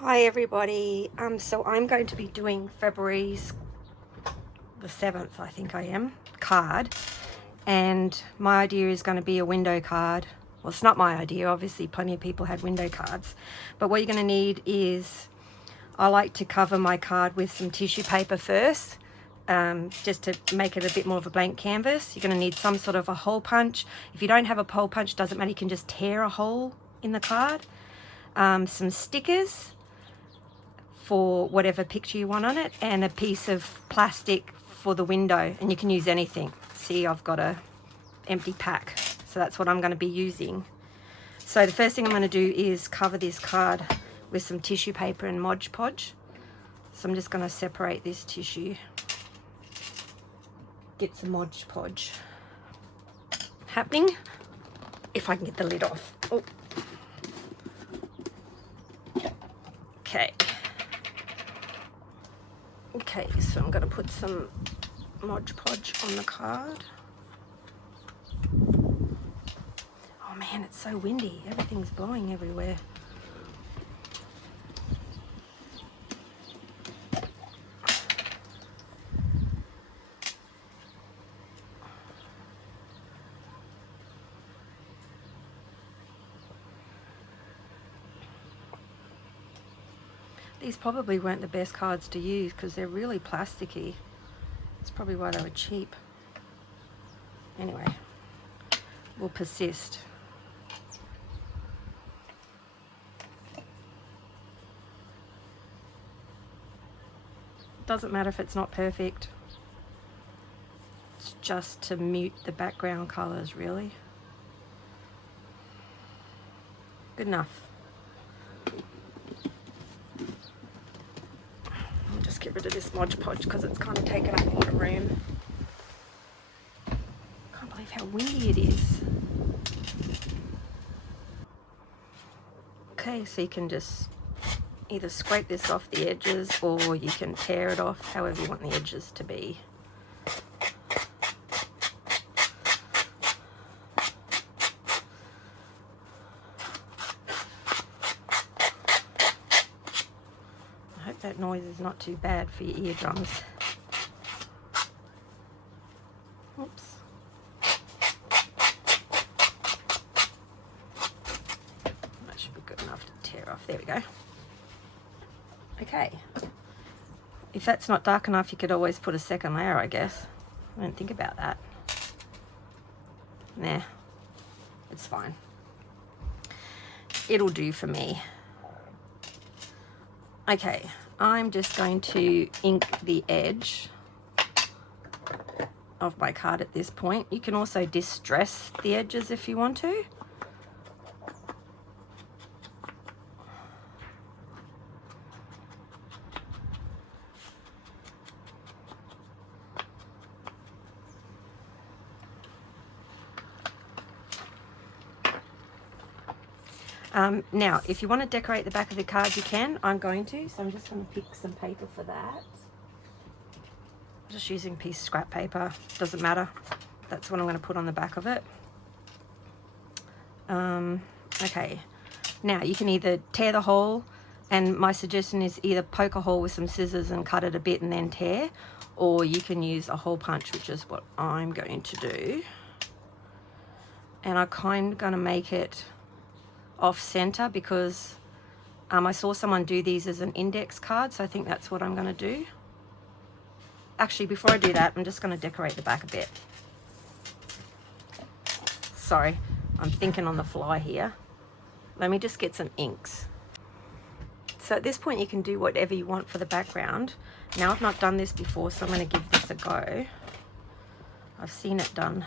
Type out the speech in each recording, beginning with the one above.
Hi everybody, so I'm going to be doing February's the 7th, I think I am, card, and my idea is going to be a window card. Well, it's not my idea, obviously plenty of people had window cards, but what you're going to need is, I like to cover my card with some tissue paper first, just to make it a bit more of a blank canvas. You're going to need some sort of a hole punch. If you don't have a hole punch, doesn't matter, you can just tear a hole in the card. Some stickers for whatever picture you want on it, and a piece of plastic for the window, and you can use anything. See, I've got a empty pack, so that's what I'm going to be using. So the first thing I'm going to do is cover this card with some tissue paper and Mod Podge. So I'm just going to separate this tissue, get some Mod Podge happening, if I can get the lid off. Oh. Okay. Okay, so I'm going to put some Mod Podge on the card. Oh man, it's so windy. Everything's blowing everywhere. These probably weren't the best cards to use because they're really plasticky. That's probably why they were cheap. Anyway, we'll persist. Doesn't matter if it's not perfect. It's just to mute the background colors, really. Good enough. I'll just get rid of this Mod Podge because it's kind of taken up a lot of room. Can't believe how windy it is. Okay, so you can just either scrape this off the edges or you can tear it off, however you want the edges to be. I hope that noise is not too bad for your eardrums. Oops. That should be good enough to tear off. There we go. Okay, if that's not dark enough, you could always put a second layer, I guess. I didn't think about that. Nah, it's fine. It'll do for me. Okay, I'm just going to ink the edge of my card at this point. You can also distress the edges if you want to. Now, if you want to decorate the back of the card, you can. I'm going to, so I'm just going to pick some paper for that. Just using a piece of scrap paper, doesn't matter. That's what I'm going to put on the back of it. Okay, now you can either tear the hole, and my suggestion is either poke a hole with some scissors and cut it a bit and then tear, or you can use a hole punch, which is what I'm going to do. And I'm kind of going to make it off center because I saw someone do these as an index card, so I think that's what I'm going to do. Actually, before I do that, I'm just going to decorate the back a bit. Sorry, I'm thinking on the fly here. Let me just get some inks. So at this point you can do whatever you want for the background. Now, I've not done this before, so I'm going to give this a go. I've seen it done.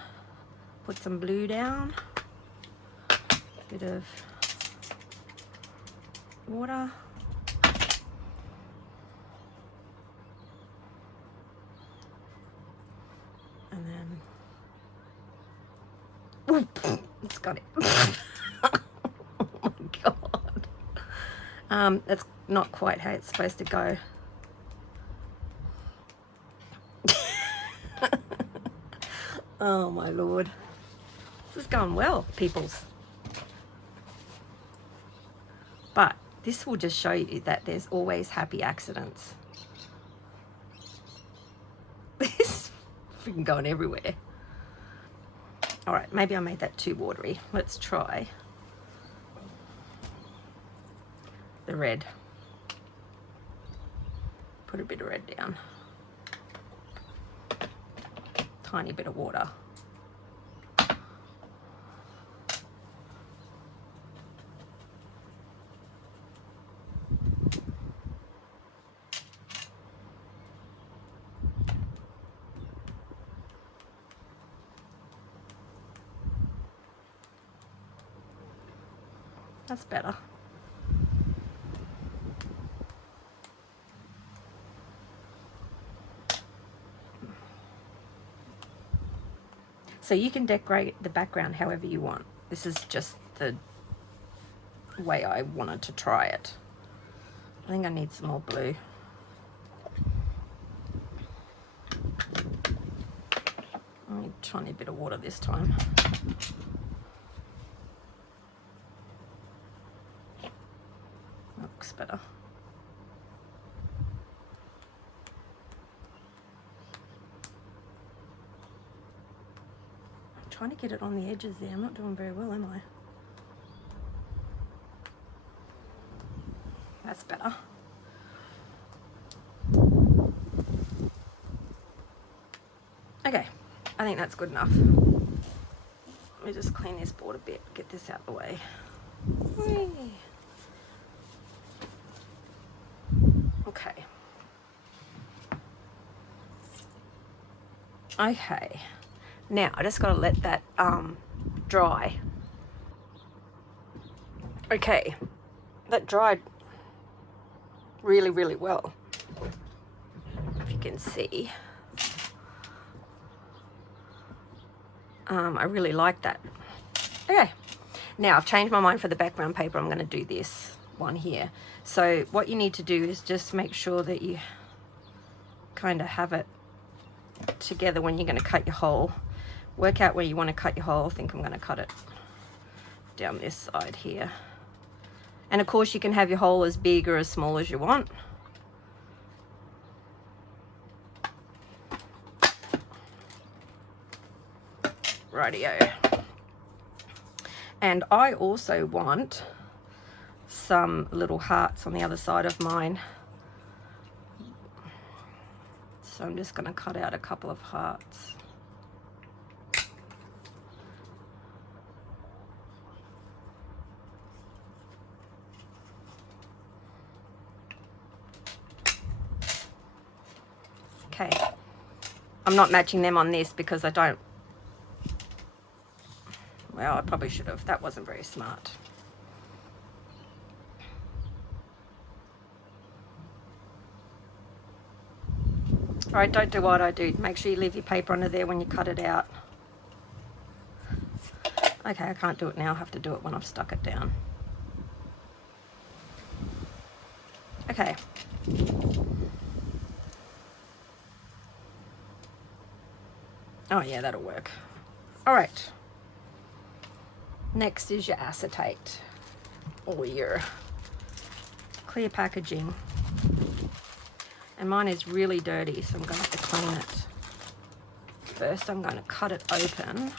Put some blue down, bit of water, and then ooh, it's got it. Oh my god. That's not quite how it's supposed to go. Oh my lord, this is going well, peoples. But This will just show you that there's always happy accidents. This freaking going everywhere. All right, maybe I made that too watery. Let's try the red. Put a bit of red down. Tiny bit of water. That's better. So you can decorate the background however you want. This is just the way I wanted to try it. I think I need some more blue. I need a tiny bit of water this time. Looks better. I'm trying to get it on the edges there. I'm not doing very well, am I? That's better. Okay, I think that's good enough. Let me just clean this board a bit, get this out of the way. Whee! Okay. Okay. Now I just got to let that dry. Okay, that dried really, really well. If you can see. I really like that. Okay, now I've changed my mind for the background paper. I'm going to do this one here. So what you need to do is just make sure that you kind of have it together when you're going to cut your hole. Work out where you want to cut your hole. I think I'm going to cut it down this side here. And of course you can have your hole as big or as small as you want. Rightio. And I also want some little hearts on the other side of mine. So I'm just going to cut out a couple of hearts. Okay. I'm not matching them on this because I don't. Well, I probably should have. That wasn't very smart. All right, don't do what I do. Make sure you leave your paper under there when you cut it out. Okay, I can't do it now. I have to do it when I've stuck it down. Okay. Oh yeah, that'll work. All right. Next is your acetate or your clear packaging. And mine is really dirty, so I'm going to have to clean it. First, I'm going to cut it open.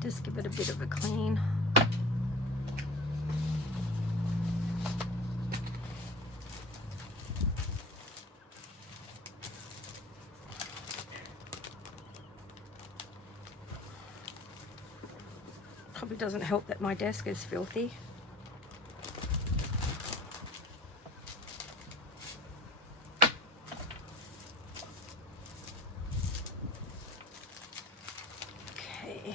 Just give it a bit of a clean. Probably doesn't help that my desk is filthy. Okay.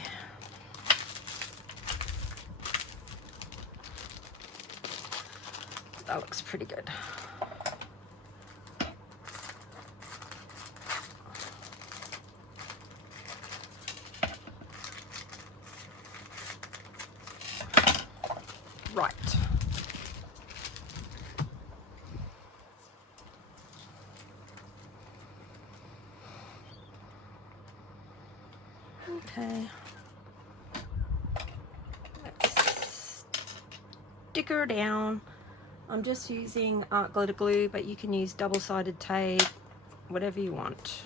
That looks pretty good. Right. Okay. Let's stick her down. I'm just using art glitter glue, but you can use double-sided tape, whatever you want.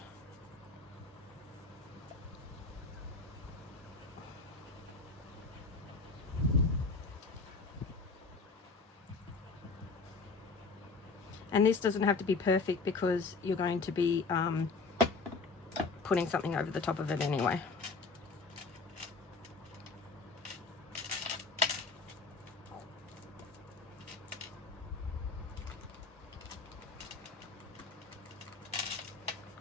And this doesn't have to be perfect because you're going to be putting something over the top of it anyway.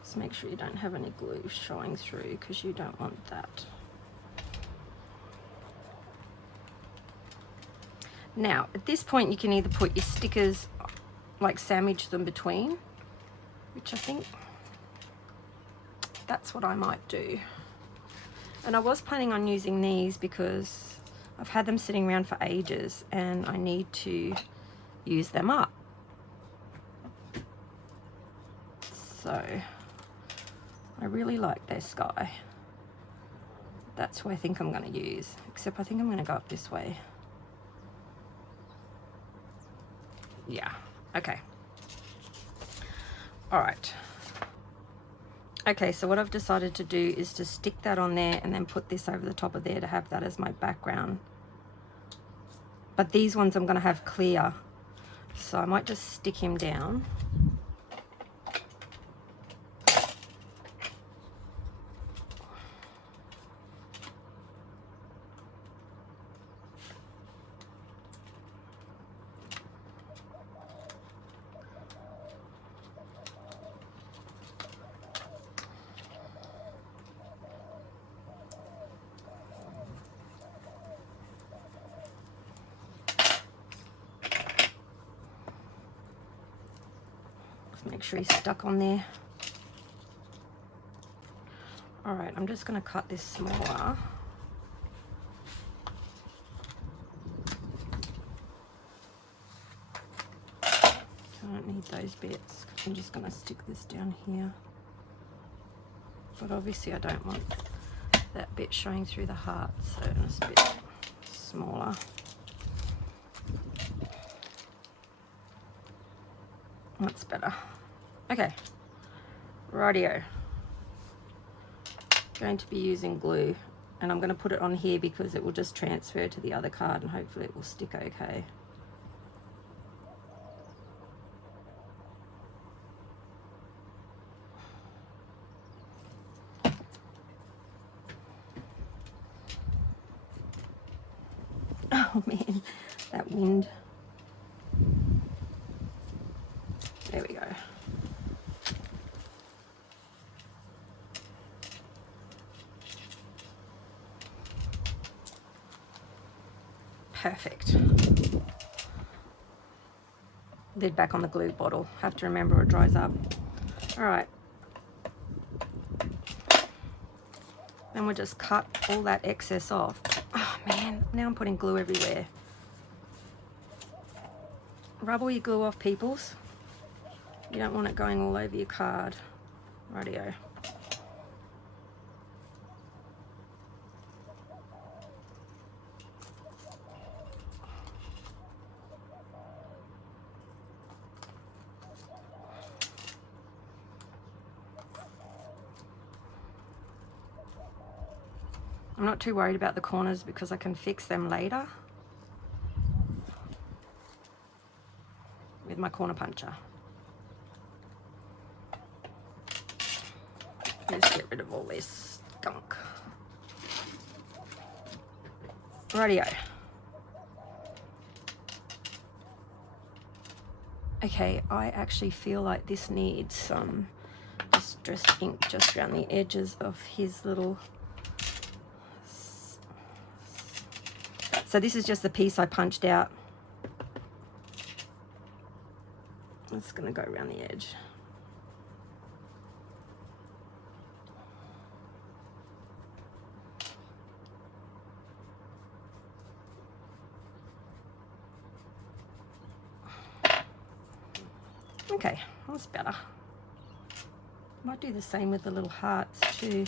Just make sure you don't have any glue showing through because you don't want that. Now, at this point, you can either put your stickers, like sandwich them between, which I think that's what I might do. And I was planning on using these because I've had them sitting around for ages and I need to use them up. So I really like their sky. That's who I think I'm going to use, except I think I'm going to go up this way. Yeah, okay. All right. Okay, so what I've decided to do is to stick that on there and then put this over the top of there to have that as my background. But these ones I'm going to have clear, so I might just stick him down. Make sure he's stuck on there. All right, I'm just going to cut this smaller. I don't need those bits. I'm just going to stick this down here. But obviously I don't want that bit showing through the heart, so it's a bit smaller. That's better. Okay, rightio. Going to be using glue, and I'm going to put it on here because it will just transfer to the other card and hopefully it will stick okay. Oh man, that wind. There we go. Perfect. Lid back on the glue bottle. Have to remember it dries up. All right. Then we'll just cut all that excess off. Oh man, now I'm putting glue everywhere. Rub all your glue off, peoples. You don't want it going all over your card. Rightio. I'm not too worried about the corners because I can fix them later with my corner puncher. Let's get rid of all this skunk. Rightio. Okay, I actually feel like this needs some distressed ink just around the edges of his little... So this is just the piece I punched out. It's going to go around the edge. Okay, that's better. Might do the same with the little hearts too.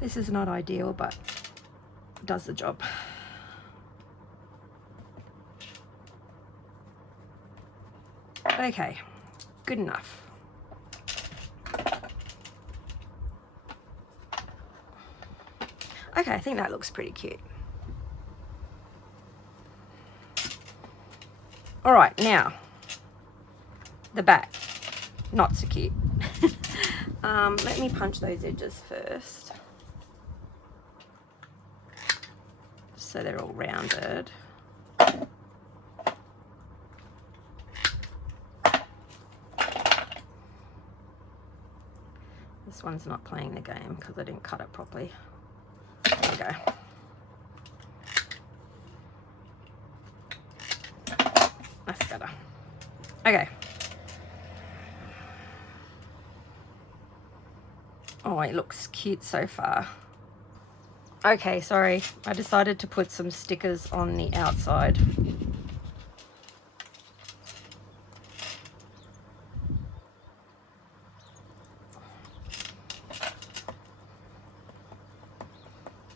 This is not ideal, but it does the job. Okay, good enough. Okay, I think that looks pretty cute. All right, now the back, not so cute. Let me punch those edges first, so they're all rounded. This one's not playing the game because I didn't cut it properly. There we go. That's better. Okay. Oh, it looks cute so far. Okay, sorry. I decided to put some stickers on the outside.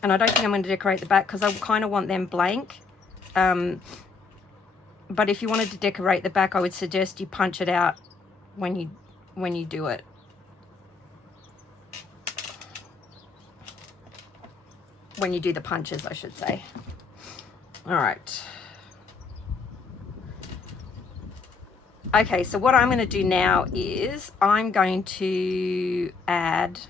And I don't think I'm going to decorate the back because I kind of want them blank. But if you wanted to decorate the back, I would suggest you punch it out when you do it. When you do the punches, I should say. All right. Okay, so what I'm going to do now is I'm going to add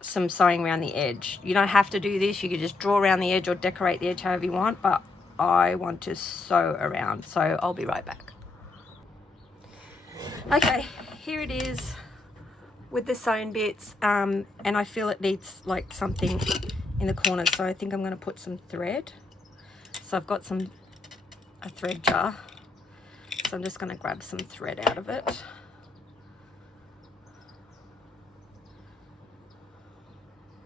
some sewing around the edge. You don't have to do this. You can just draw around the edge or decorate the edge however you want, but I want to sew around, so I'll be right back. Okay, here it is with the sewn bits, and I feel it needs like something in the corner, so I think I'm going to put some thread. So I've got a thread jar, so I'm just going to grab some thread out of it.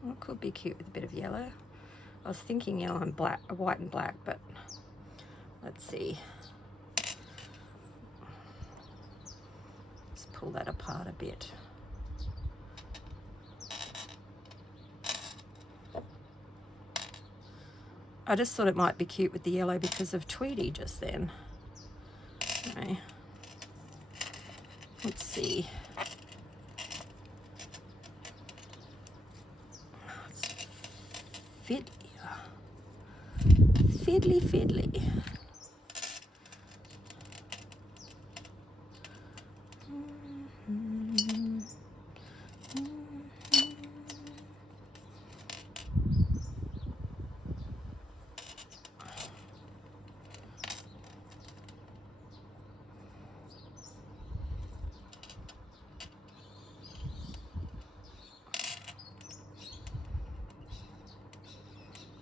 Well, it could be cute with a bit of yellow. I was thinking yellow and black, white and black, but let's see. Let's pull that apart a bit. I just thought it might be cute with the yellow because of Tweety just then. Okay. Let's see. It's fiddly. Fiddly.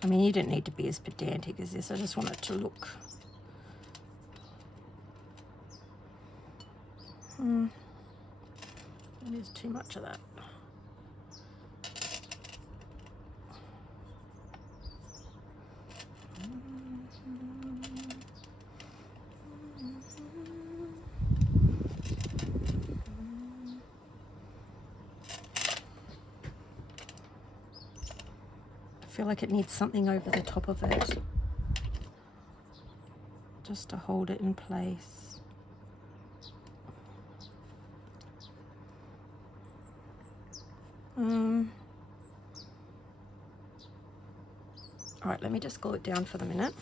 I mean, you didn't need to be as pedantic as this. I just want it to look. There's too much of that. I feel like it needs something over the top of it just to hold it in place. All right, let me just glue it down for the minute.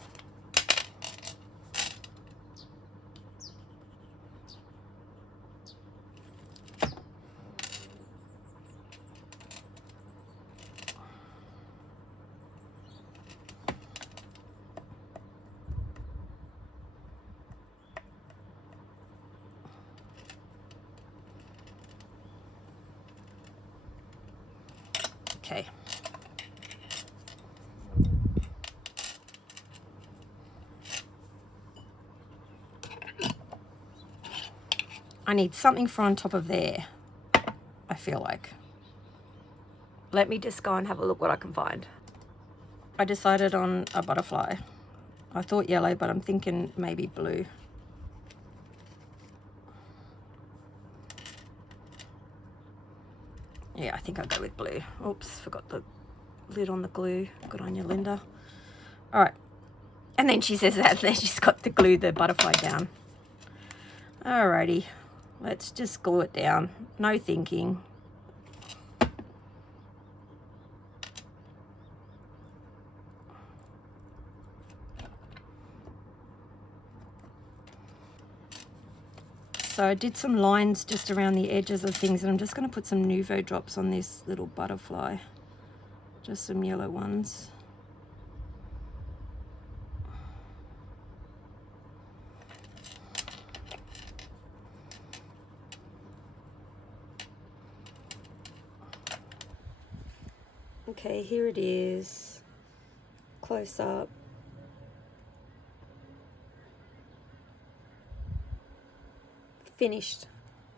Okay. I need something for on top of there, I feel like. Let me just go and have a look what I can find. I decided on a butterfly. I thought yellow, but I'm thinking maybe blue. Yeah, I think I'll go with blue. Oops, forgot the lid on the glue. Good on you, Linda. All right. And then she says that then she's got to glue the butterfly down. Alrighty, let's just glue it down. No thinking. So I did some lines just around the edges of things, and I'm just going to put some Nuvo drops on this little butterfly. Just some yellow ones. Okay, here it is. Close up. Finished.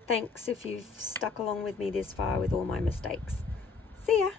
Thanks if you've stuck along with me this far with all my mistakes. See ya.